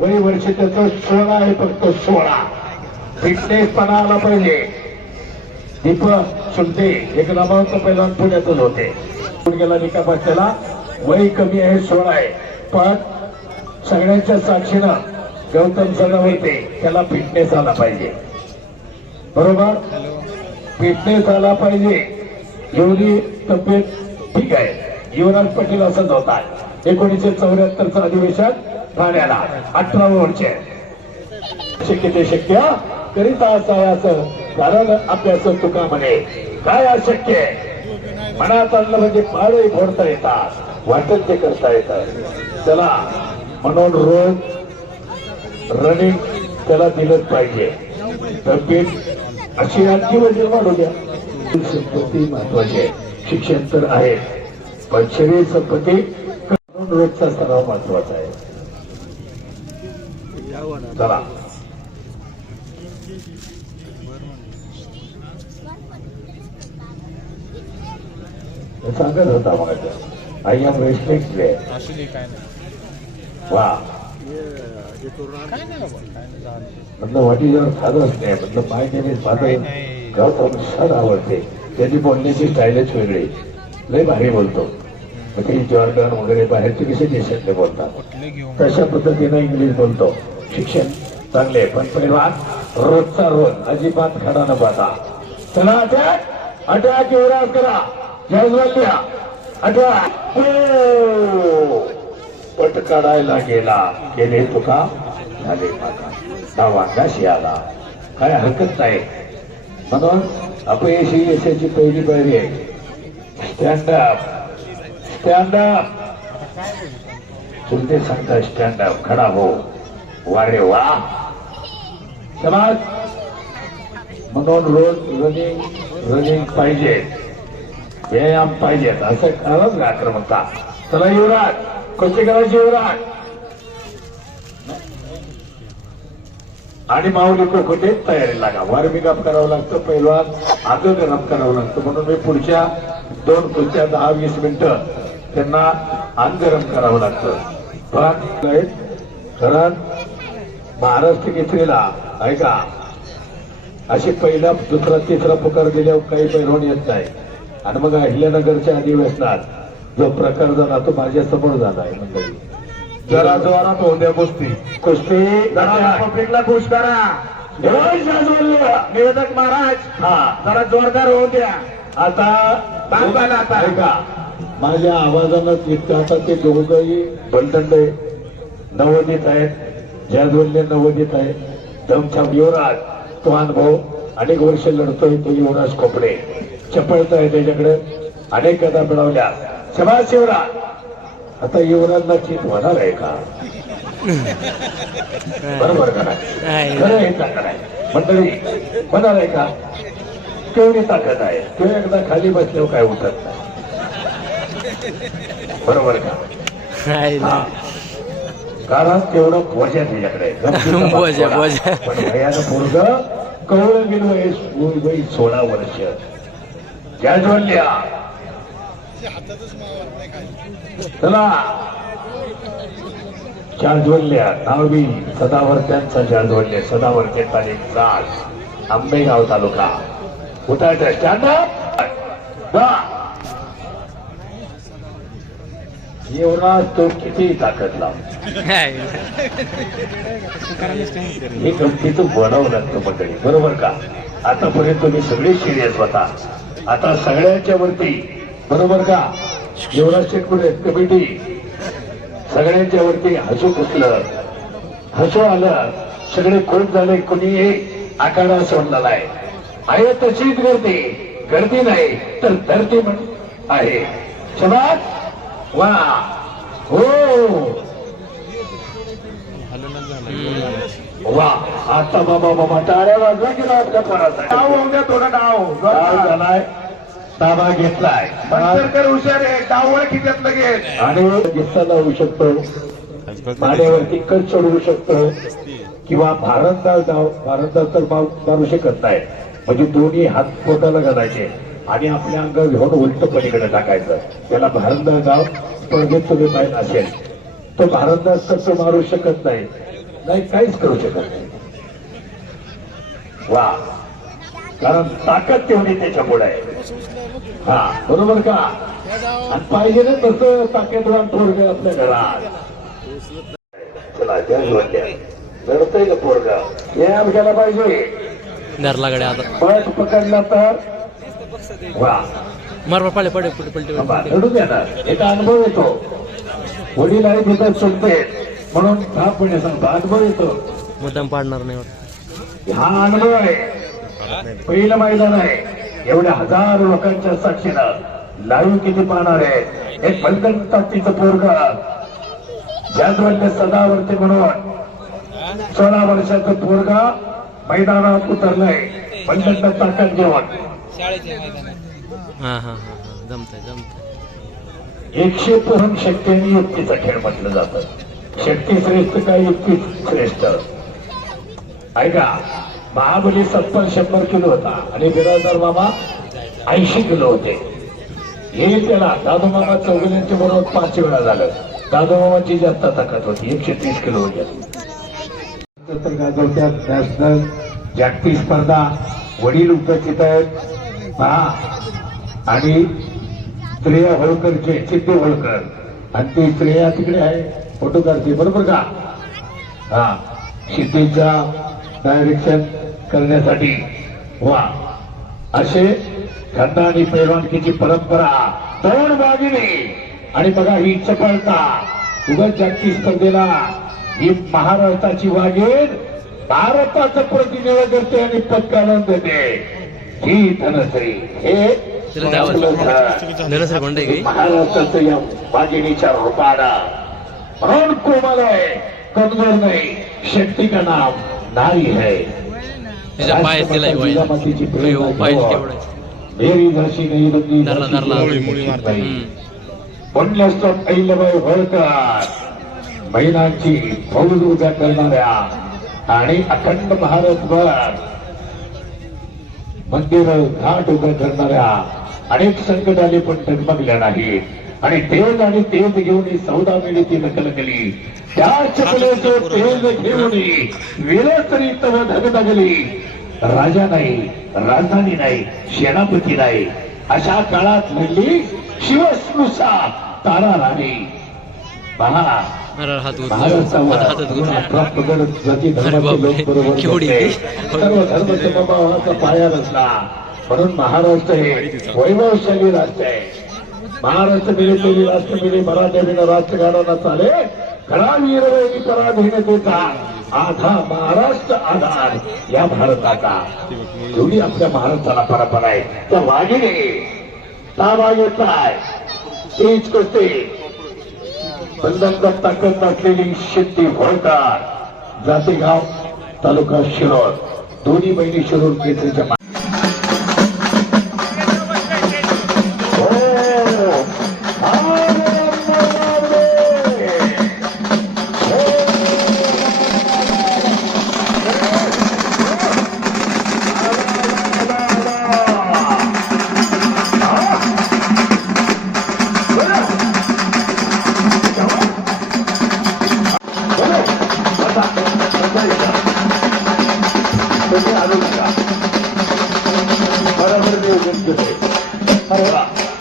वय वर्ष त्याचं 16 आहे, फक्त 16. फिटनेस पणा आला पाहिजे. दीपक सुलते एक नामांक पहिला पुण्यातच होते. गेला निकामात त्याला वय कमी आहे, 16 आहे, पण सगळ्यांच्या साक्षीनं गौतम सदावर्ते त्याला फिटनेस आला पाहिजे. बरोबर, फिटनेस आला पाहिजे. एवढी तब्येत ठीक आहे. युवराज पटेल असंच होता. 1974चं अधिवेशन ठाण्याला 18 वर्ष. शक्य ते शक्य करीत असं कारण अभ्यास तुका म्हणे काय अशक्य आहे. मनात आणलं म्हणजे पाळही फोडता येतात, वाटत ते करता येतात. चला म्हणून रोज रनिंग त्याला दिलंच पाहिजे. तब्येत अशी आणखी वजन वाढू द्या. संपत्ती महत्वाची आहे, शिक्षण तर आहे, पण शरीर संपत्ती रोजचा सराव महत्वाचा आहे. चला सांगत होता मग आई एम रेस्ट्रिक्ट वा मतलब what is your father's name, मतलब my name is father Gautam sir आवडते. त्याची बोलण्याची स्टाईलच वेगळी, लय भारी बोलतो. ते जॉर्डन वगैरे बाहेरचे कसे देशातले बोलतात तशा पद्धतीने इंग्लिश बोलतो. शिक्षण चांगले, पण पहिलवान रोजचा रोज अजिबात खडा न पाहता. चला अटॅक अटॅक युवराज करा. जयवल्ल्या अटॅक पट काढायला गेला, गेले तुका झाले मागा. डावा गाशी आला, काय हरकत नाही. म्हणून अपयशी यशाची पहिली पायरी आहे. Stand up stand up. चुलते सांगता स्टँड अप, खडा हो. वारे वा समाज. म्हणून रोज रनिंग पाहिजे, व्यायाम पाहिजेत. असं खरंच व्याकर म्हणता. चला युवराज कशी करायची युवराज आणि माऊली कोकटे तयारी लागा. वॉर्मिंग अप करावं लागतं, पहिलवान आगं गरम करावं लागतं. म्हणून मी पुढच्या 10-20 मिनिटं त्यांना आग गरम करावं लागतं. पण कारण महाराष्ट्र केसरीला ऐका अशी पहिला दुसरा तिसरा पुकार दिल्यावर काही पैलवान येत नाही. आणि मग अहिल्यानगरच्या अधिवेशनात जो प्रकार झाला तो माझ्या समोर झाला आहे. मंडळी जरा जोरात होऊ द्या कुस्ती. पब्लिकला खुश करा. निवेदक महाराज हा जरा जोरदार होऊ द्या. आता ऐका माझ्या आवाजानं जितकं आता ते दोघंही बलदंड नवोदित आहेत, जायदवल्ले नवोदित आहेत. दमछाप युवराज तो अनुभव अनेक वर्ष लढतोय तो युवराज खोपडे. चपळता आहे त्याच्याकडे, अनेक कथा मिळवल्या. शबास युवराज. आता युवराजला चित होणार आहे का? बरोबर का नाही? खरं हे ताकद आहे मंडळी, होणार आहे का? केवढी ताकद आहे. तो एकदा खाली बसल्यावर काय उठत नाही. बरोबर का? कारण तेवढं वजन त्याच्याकडे. पण भयानं पोरग कवळ गेलो 16 वर्ष. जायजवल्ल्या चला जायजवल्ल्या नावी सदावर्त्यांचा जायजवल्ले सदावर्ते तालीम चाल आंबेगाव तालुका. उठायचं स्टँड अप. एवढा तो किती ताकद लाव हे गमतीचं बोलावं लागतं मंडळी. बरोबर का? आतापर्यंत तुम्ही सगळे सिरियस होता, आता सगळ्यांच्या वरती. बरोबर का? युवराज शेटपुढे कमिटी सगळ्यांच्या वरती हसू पुसलं, हसू आलं, सगळे खुश झाले. कोणी आखाडा सोडलेला आहे तशीच गर्दी नाही तर धरती म्हण आहे. शबास वा हो वा. आता बाबा टाळ्या वाजवा की रात का थोडा डाव झालाय, ताबा घेतलाय. हुशार आहे, डावळ खिचत लगेच आणि गिस्सा होऊ शकतो, पाण्यावरती कट चढवू शकतो किंवा भारंदाज तर मारू शकत नाही. म्हणजे दोन्ही हात पोटाला घालायचे आणि आपल्या अंग घेऊन उलट पलीकडे टाकायचं. त्याला भारंदाज गाव स्पर्धेत तुम्ही पाहिजे असेल तो भारंदाज तसं मारू शकत नाही. नाही काहीच करू शकत नाही. वा, कारण ताकद तेवढी त्याच्यामुळे आहे. हा बरोबर का? आणि पाहिजे ना तसं ताकदवान पोरग आपल्या घरात. चला द्या लढतय का पोरग हे आमच्याला पाहिजे. घरलाकडे आता पट पकडला तर वा मार पडे पडे पलटे पलटे लढू द्या ना. एक अनुभव येतो. वडील आहे तिथं चुलते म्हणून ठामपणे सांगतो अनुभव येतो. मुद्दाम पाडणार नाही वाटत. हा अनुभव आहे. पहिलं मैदान आहे. एवढ्या हजारो लोकांच्या साक्षीनं लाईव्ह किती पाहणार आहे. एक बंधन ताकदीचं पोरग ज्याद्वारे सदावर्ती म्हणून 16 वर्षाचं पोरगा मैदानात उतरलंय. बंधन ताकद घेऊन हा हा हा जमतंय जमतंय. 100 पूर्ण शक्ती आणि युक्तीचा खेळ म्हटलं जातं. शक्ती श्रेष्ठ काय युक्ती श्रेष्ठ. ऐका, महाबली 70-100 किलो होता आणि बिराजदार मामा 80 किलो होते. हे त्याला दादू मामा चौघल्यांच्या बरोबर 5 वेळा झालं. दादू मामाची जास्त ताकद होती 130 किलो होते. तर गाजवत्यात नॅशनल जागतिक स्पर्धा. वडील उपस्थित आहेत पहा. आणि श्रेया होळकरचे चित्ते होळकर आणि ती श्रेया तिकडे आहे फोटो काढते बरोबर का? हा सिद्धीचा डायरेक्शन करण्यासाठी वा असे खंडानी पैलवानकीची परंपरा 2 वागिनी. आणि बघा ही चपळता उगाच जागतिक स्पर्धेला ही महाराष्ट्राची वाघीण भारताचं प्रतिनिधित्व करते आणि पदकाला देते. ही धनश्री हे महाराष्ट्राचं या वाघिणीच्या रूपानं म्हणून कोमल आहे कमजोर नाही. शक्ती का नाम नारी है. मेरी जशी नाही पुण्यस्थ अहिल्याबाई होळकर महिलांची फौज उभ्या करणाऱ्या आणि अखंड भारतभर मंदिर घाट उभ्या करणाऱ्या अनेक संकट आले पण डगमगल्या नाही. आणि तेज आणि तेज घेऊन ही 14 मिली ती नकल केली. त्या चपलेचं तेज घेऊन विरतरी तव धगधगली. राजा नाही, राजधानी नाही, सेनापती नाही, अशा काळात म्हणली शिवस्नुषा तारा राणी. पहा सर्व धर्म समभावाचा पाया रचला म्हणून महाराष्ट्र हे वैभवशाली राष्ट्र आहे. महाराष्ट्र मिळतेली राष्ट्र मिळे मराठ्याने राष्ट्रगाडांना चाले. खरा वीरवैरी पराधीनतेचा आधा महाराष्ट्र आधार या भारताचा. एवढी आपल्या महाराष्ट्राला परंपरा आहे. त्या वाघिणी ताबा घेतलाय तीच कुस्ती बंधन ताकद नसलेली सिद्धी होळकर जातेगाव तालुका शिरोळ. दोन्ही बहिणी शिरोळ केसरीच्या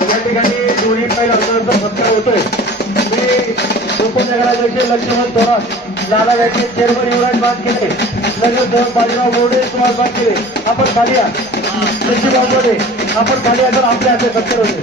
या ठिकाणी दोन्ही पहिला सत्कार होतोय. मी उपनगराध्यक्ष लक्ष्मण थोरात लाला व्याचे चेअरमन युवराज बाग केले नगर बाजीराव बोर्डे सुभाष बाग केले. आपण खाली या आपण खाली या तर आपल्या हाते सत्कार होते.